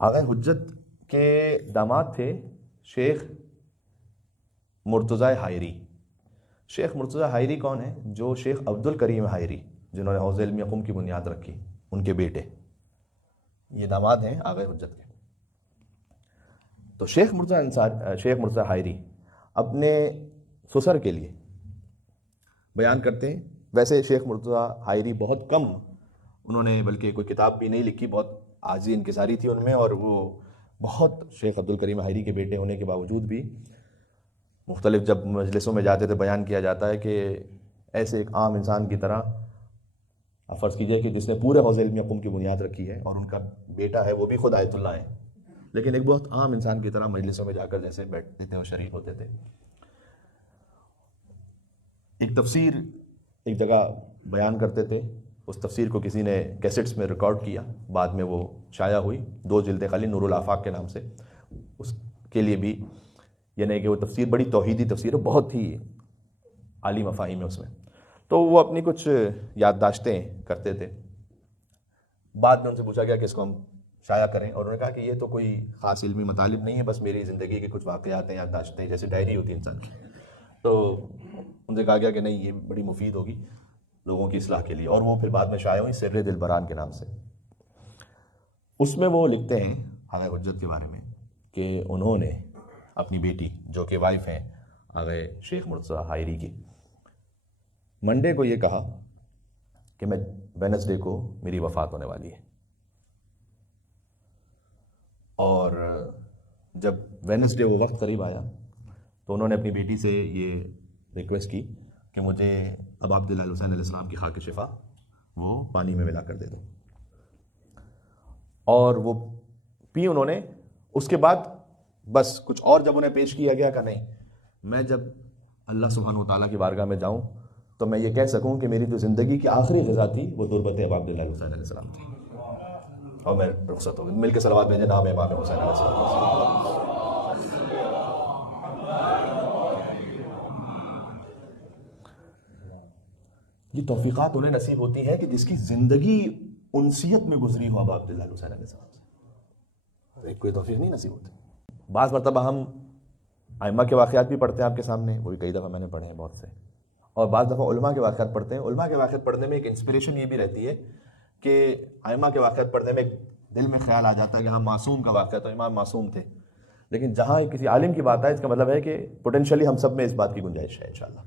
آغا حجت کے داماد تھے شیخ مرتضیٰ حائری۔ شیخ مرتضیٰ حائری کون ہیں؟ جو شیخ عبد الکریم حائری جنہوں نے حوض علم قم کی بنیاد رکھی، ان کے بیٹے، یہ داماد ہیں آغا حجت کے۔ تو شیخ مرتضیٰ حائری اپنے سسر کے لیے بیان کرتے ہیں۔ ویسے شیخ مرتضیٰ حائری بہت کم انہوں نے بلکہ کوئی کتاب بھی نہیں لکھی، بہت عاجزی انکساری تھی ان میں، اور وہ بہت شیخ عبد الکریم حائری کے بیٹے ہونے کے باوجود بھی مختلف جب مجلسوں میں جاتے تھے بیان کیا جاتا ہے کہ ایسے ایک عام انسان کی طرح فرض کیجئے کہ جس نے پورے حوض علم قم کی بنیاد رکھی ہے اور ان کا بیٹا ہے وہ بھی خود آیت اللہ ہے، لیکن ایک بہت عام انسان کی طرح مجلسوں میں جا کر جیسے بیٹھتے تھے اور شریک ہوتے تھے۔ ایک تفسیر ایک جگہ بیان کرتے تھے، اس تفسیر کو کسی نے کیسٹس میں ریکارڈ کیا، بعد میں وہ شائع ہوئی 2 جلدیں خالی نور الآفاق کے نام سے۔ اس کے لیے بھی یعنی کہ وہ تفسیر بڑی توحیدی تفسیر ہے، بہت ہی عالی مفاہیم ہے اس میں۔ تو وہ اپنی کچھ یادداشتیں کرتے تھے، بعد میں ان سے پوچھا گیا کہ اس کو ہم شائع کریں، اور انہوں نے کہا کہ یہ تو کوئی خاص علمی مطالب نہیں ہے، بس میری زندگی کے کچھ واقعات ہیں، یادداشتیں جیسے ڈائری ہوتی ہے انسان کی۔ تو ان سے کہا گیا کہ نہیں، یہ بڑی مفید ہوگی لوگوں کی اصلاح کے لیے، اور وہ پھر بعد میں شائع ہوئی سر دلبران کے نام سے۔ اس میں وہ لکھتے ہیں آغا حجت کے بارے میں کہ انہوں نے اپنی بیٹی جو کہ وائف ہیں آغا شیخ مرتضیٰ حائری کی، منڈے کو یہ کہا کہ میں وینسڈے کو میری وفات ہونے والی ہے، اور جب وینسڈے وہ وقت قریب آیا تو انہوں نے اپنی بیٹی سے یہ ریکویسٹ کی کہ مجھے ابا عبداللہ الحسین علیہ السلام کی خاک شفا وہ پانی میں ملا کر دے دو، اور وہ پی انہوں نے۔ اس کے بعد بس کچھ اور جب انہیں پیش کیا گیا کہ نہیں، میں جب اللہ سبحانہ وتعالیٰ کی بارگاہ میں جاؤں تو میں یہ کہہ سکوں کہ میری جو زندگی کی آخری غذا تھی وہ تربت ابا عبداللہ الحسین علیہ السلام تھی، اور میں رخصت ہو گئی۔ مل کے صلوات بھیجیں نام امام حسین علیہ السلام۔ یہ توفیقات انہیں نصیب ہوتی ہیں کہ جس کی زندگی انسیت میں گزری ہو ابا عبداللہ حسین علیہ السلام سے، ایک کوئی توفیق نہیں نصیب ہوتی۔ بعض مرتبہ ہم ائمہ کے واقعات بھی پڑھتے ہیں آپ کے سامنے، وہ بھی کئی دفعہ میں نے پڑھے ہیں بہت سے، اور بعض دفعہ علماء کے واقعات پڑھتے ہیں۔ علماء کے واقعات پڑھنے میں ایک انسپریشن یہ بھی رہتی ہے کہ ائمہ کے واقعات پڑھنے میں دل میں خیال آ جاتا ہے کہ ہاں معصوم کا واقعہ تو امام معصوم تھے، لیکن جہاں کسی عالم کی بات آئے اس کا مطلب ہے کہ پوٹینشلی ہم سب میں اس بات کی گنجائش ہے انشاءاللہ۔